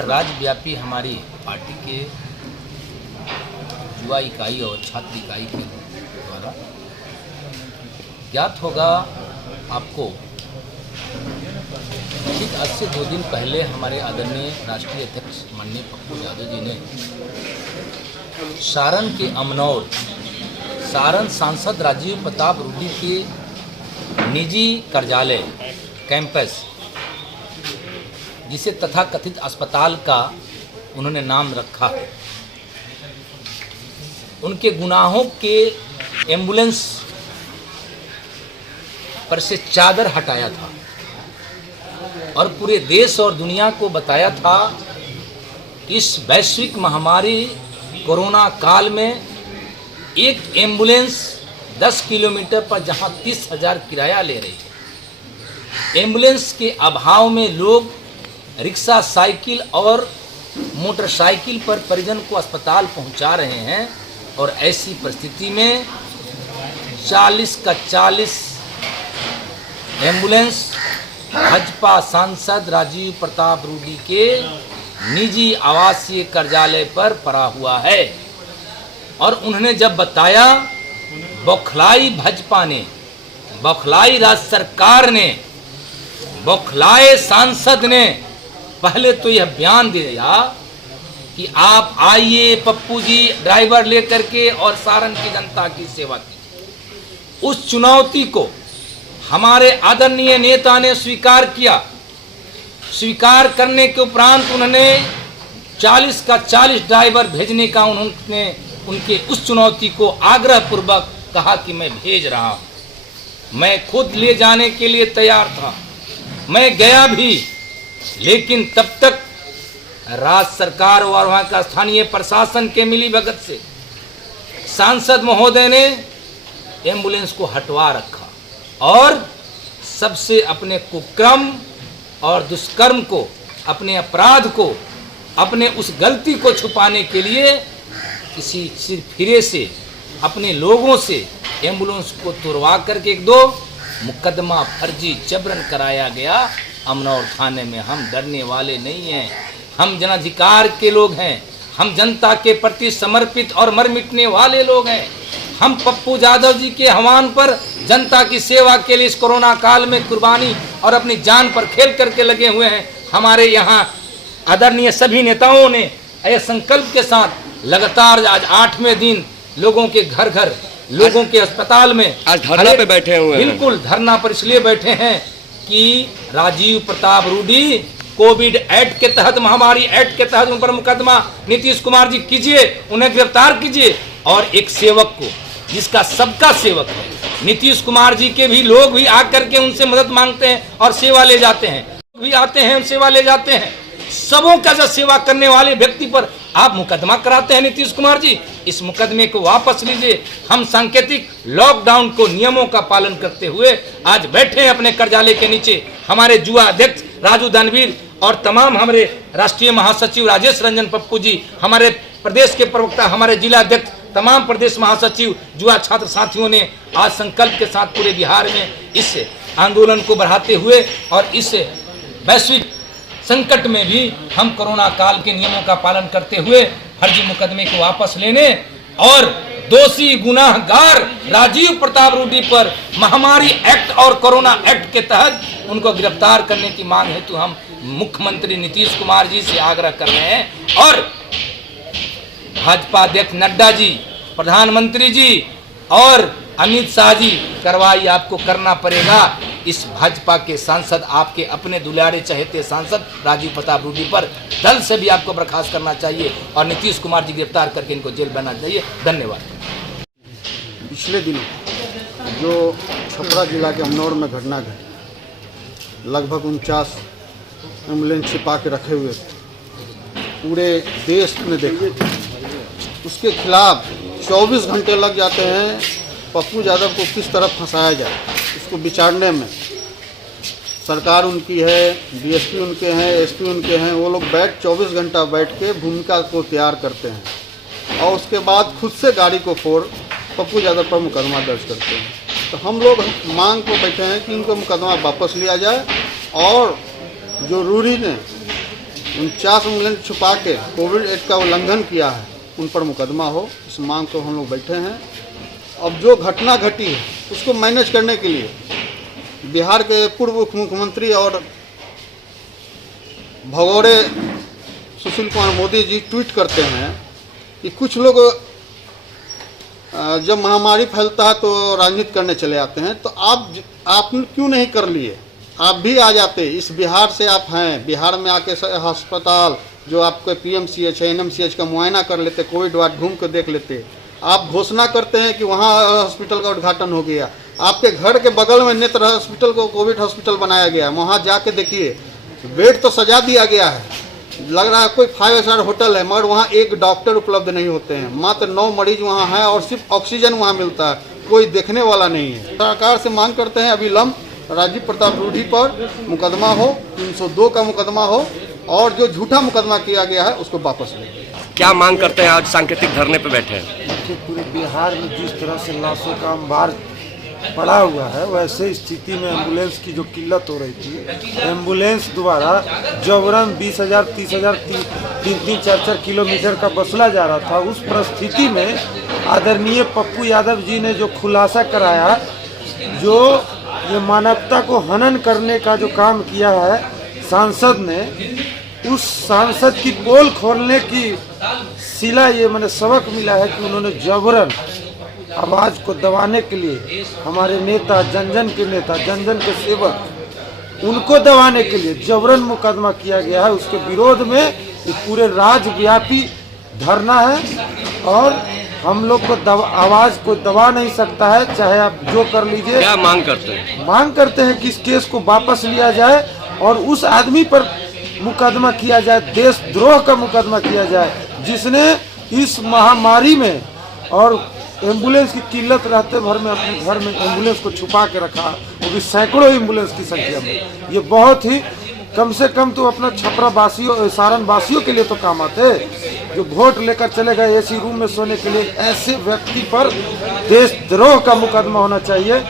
यह राज्यव्यापी हमारी पार्टी के युवा इकाई और छात्र इकाई के द्वारा ज्ञात होगा आपको। ठीक आज से 2 दिन पहले हमारे आदरणीय राष्ट्रीय अध्यक्ष माननीय पप्पू यादव जी ने सारण के अमनौर सारण सांसद राजीव प्रताप रूडी के निजी कार्यालय कैंपस, जिसे तथाकथित अस्पताल का उन्होंने नाम रखा है, उनके गुनाहों के एम्बुलेंस पर से चादर हटाया था और पूरे देश और दुनिया को बताया था इस वैश्विक महामारी कोरोना काल में एक एम्बुलेंस 10 किलोमीटर पर जहां 30,000 किराया ले रही है, एम्बुलेंस के अभाव में लोग रिक्शा, साइकिल और मोटरसाइकिल पर परिजन को अस्पताल पहुंचा रहे हैं। और ऐसी परिस्थिति में 40 का 40 एम्बुलेंस भाजपा सांसद राजीव प्रताप रूडी के निजी आवासीय कार्यालय पर पड़ा हुआ है। और उन्होंने जब बताया, बौखलाई भाजपा ने, बौखलाई राज्य सरकार ने, बौखलाए सांसद ने पहले तो यह बयान दिया कि आप आइए पप्पू जी ड्राइवर लेकर के और सारण की जनता की सेवा कीजिए। उस चुनौती को हमारे आदरणीय नेता ने स्वीकार किया। स्वीकार करने के उपरांत उन्होंने 40 का 40 ड्राइवर भेजने का उन्होंने उनके उस चुनौती को आग्रह पूर्वक कहा कि मैं भेज रहा हूं। मैं खुद ले जाने के लिए तैयार था, मैं गया भी, लेकिन तब तक राज्य सरकार और वहां का स्थानीय प्रशासन के मिलीभगत से सांसद महोदय ने एम्बुलेंस को हटवा रखा और सबसे अपने कुक्रम और दुष्कर्म को, अपने अपराध को, अपने उस गलती को छुपाने के लिए किसी सिरफिरे से, अपने लोगों से एम्बुलेंस को तुड़वा करके 1-2 मुकदमा फर्जी जबरन कराया गया अमनौर थाने में। हम डरने वाले नहीं हैं, हम जनाधिकार के लोग हैं, हम जनता के प्रति समर्पित और मर मिटने वाले लोग हैं। हम पप्पू यादव जी के आह्वान पर जनता की सेवा के लिए इस कोरोना काल में कुर्बानी और अपनी जान पर खेल करके लगे हुए हैं। हमारे यहाँ आदरणीय सभी नेताओं ने यह संकल्प के साथ लगातार आज 8वें दिन लोगों के घर घर, लोगों के अस्पताल में आज धरना पे बैठे हुए हैं। बिल्कुल धरना पर इसलिए बैठे हैं कि राजीव प्रताप रूडी कोविड एक्ट के तहत, महामारी एक्ट के तहत उन पर मुकदमा नीतीश कुमार जी कीजिए, उन्हें गिरफ्तार कीजिए। और एक सेवक को, जिसका सबका सेवक है, नीतीश कुमार जी के भी लोग भी आकर के उनसे मदद मांगते हैं और सेवा ले जाते हैं, भी आते हैं सेवा ले जाते हैं। सबों का जो सेवा करने वाले व्यक्ति पर आप मुकदमा कराते हैं नीतीश कुमार जी, इस मुकदमे को वापस लीजिए। हम सांकेतिक लॉकडाउन को नियमों का पालन करते हुए आज बैठे हैं अपने कार्यालय के नीचे। हमारे युवा अध्यक्ष राजू दानवीर और तमाम हमारे राष्ट्रीय महासचिव राजेश रंजन पप्पू जी, हमारे प्रदेश के प्रवक्ता, हमारे जिला अध्यक्ष, तमाम प्रदेश महासचिव, युवा छात्र साथियों ने आज संकल्प के साथ पूरे बिहार में इस आंदोलन को बढ़ाते हुए और इस वैश्विक संकट में भी हम कोरोना काल के नियमों का पालन करते हुए फर्जी मुकदमे को वापस लेने और दोषी गुनाहगार राजीव प्रताप रूडी पर महामारी एक्ट और कोरोना एक्ट के तहत उनको गिरफ्तार करने की मांग हेतु हम मुख्यमंत्री नीतीश कुमार जी से आग्रह कर रहे हैं। और भाजपा अध्यक्ष नड्डा जी, प्रधानमंत्री जी और अमित शाह जी, कार्रवाई आपको करना पड़ेगा। इस भाजपा के सांसद, आपके अपने दुलारे चहेते सांसद राजीव प्रताप रूडी पर दल से भी आपको बर्खास्त करना चाहिए और नीतीश कुमार जी गिरफ्तार करके इनको जेल बनाना चाहिए। धन्यवाद। पिछले दिनों जो छपरा जिला के अमनौर में घटना घटी, लगभग 49 एम्बुलेंस छिपा के रखे हुए थे, पूरे देश ने देखा। उसके खिलाफ 24 घंटे लग जाते हैं पप्पू यादव को किस तरह फंसाया जाए, इसको विचारने में। सरकार उनकी है, डीएसपी उनके हैं, एसपी उनके हैं, वो लोग 24 घंटा बैठ के भूमिका को तैयार करते हैं और उसके बाद खुद से गाड़ी को फोड़ पप्पू यादव पर मुकदमा दर्ज करते हैं। तो हम लोग मांग को बैठे हैं कि इनको मुकदमा वापस लिया जाए और जो रूडी ने 49 एम्बुलेंस छुपा के कोविड एक्ट का उल्लंघन किया है, उन पर मुकदमा हो, इस मांग को हम लोग बैठे हैं। अब जो घटना घटी है उसको मैनेज करने के लिए बिहार के पूर्व उप मुख्यमंत्री और भगोड़े सुशील कुमार मोदी जी ट्वीट करते हैं कि कुछ लोग जब महामारी फैलता है तो राजनीति करने चले आते हैं, तो आपने क्यों नहीं कर लिए? आप भी आ जाते, इस बिहार से आप हैं, बिहार में आके अस्पताल जो आपके PMCH है, NMCH का मुआयना कर लेते, कोविड वार्ड घूम कर देख लेते। आप घोषणा करते हैं कि वहाँ हॉस्पिटल का उद्घाटन हो गया, आपके घर के बगल में नेत्र हॉस्पिटल को कोविड हॉस्पिटल बनाया गया, वहाँ जाके देखिए बेड तो सजा दिया गया है, लग रहा है कोई 5 स्टार होटल है, मगर वहाँ एक डॉक्टर उपलब्ध नहीं होते हैं, मात्र 9 मरीज वहाँ हैं और सिर्फ ऑक्सीजन वहाँ मिलता है, कोई देखने वाला नहीं है। सरकार से मांग करते हैं अविलंब राजीव प्रताप रूडी पर मुकदमा हो, 302 का मुकदमा हो, और जो झूठा मुकदमा किया गया है उसको वापस ले। क्या मांग करते हैं? आज सांकेतिक धरने पर बैठे हैं। देखिए, पूरे बिहार में जिस तरह से लाशों का अंबार पड़ा हुआ है, वैसे स्थिति में एम्बुलेंस की जो किल्लत हो रही थी, एम्बुलेंस द्वारा जबरन 20,000, 30,000, 3-3, 4-4 किलोमीटर का वसूला जा रहा था। उस परिस्थिति में आदरणीय पप्पू यादव जी ने जो खुलासा कराया, जो ये मानवता को हनन करने का जो काम किया है सांसद ने, उस सांसद की पोल खोलने की सिला ये मैंने सबक मिला है कि उन्होंने जबरन आवाज़ को दबाने के लिए हमारे नेता, जन जन के नेता, जन जन के सेवक, उनको दबाने के लिए जबरन मुकदमा किया गया है। उसके विरोध में ये पूरे राज्यव्यापी धरना है और हम लोग को आवाज़ को दबा नहीं सकता है, चाहे आप जो कर लीजिए। क्या मांग करते हैं? मांग करते हैं कि इस केस को वापस लिया जाए और उस आदमी पर मुकदमा किया जाए, देशद्रोह का मुकदमा किया जाए, जिसने इस महामारी में और एम्बुलेंस की किल्लत रहते भर में अपने घर में एम्बुलेंस को छुपा के रखा, वो भी सैकड़ों एम्बुलेंस की संख्या में। ये बहुत ही कम से कम तो अपना छपरा वासियों, सारण वासियों के लिए तो काम आते, जो वोट लेकर चले गए एसी रूम में सोने के लिए। ऐसे व्यक्ति पर देशद्रोह का मुकदमा होना चाहिए।